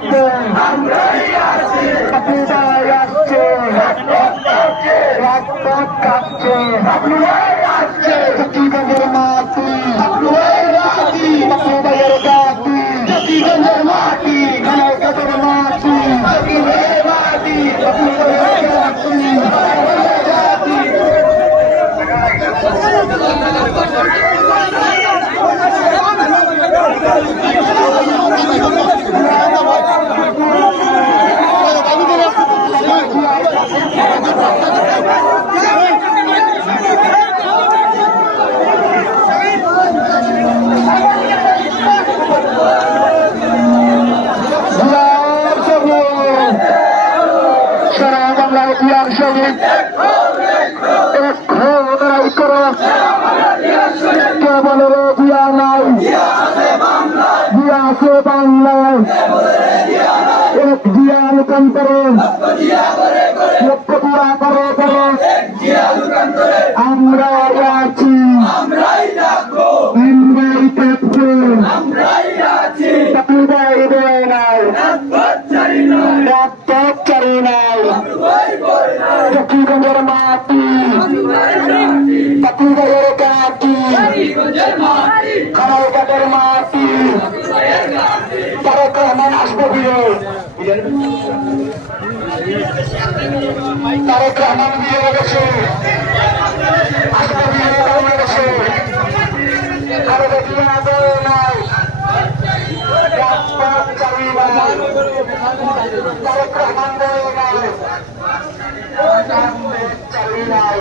আসছে আপনারাই আসছে রাজপথ কাঁপছে জাতিগঞ্জের মাটি আপনাদের জাতি জাতিগঞ্জের মাটি খানাঘাটের মাটি আপনাদের জাতি বাংলায় এক জিয়া লোকান্তরে লক্ষ্য পুরা করে আমরাই আছি আমরাই থাকবো চাকরিদারি দেয় নাই রাজপথ চারি নাই জাতিগঞ্জের মাটি চাকরিদারের কাটি খানাঘাটের মাটি তারেক রহমান আসবো দিয়ে তারেক রহমান দিয়ে গেছে আসবো দিয়ে গেছে আরো দেখিয়ে দেয় নাই রাজপথ চালি নাই তারেক রহমান দেয় নাই চালি নাই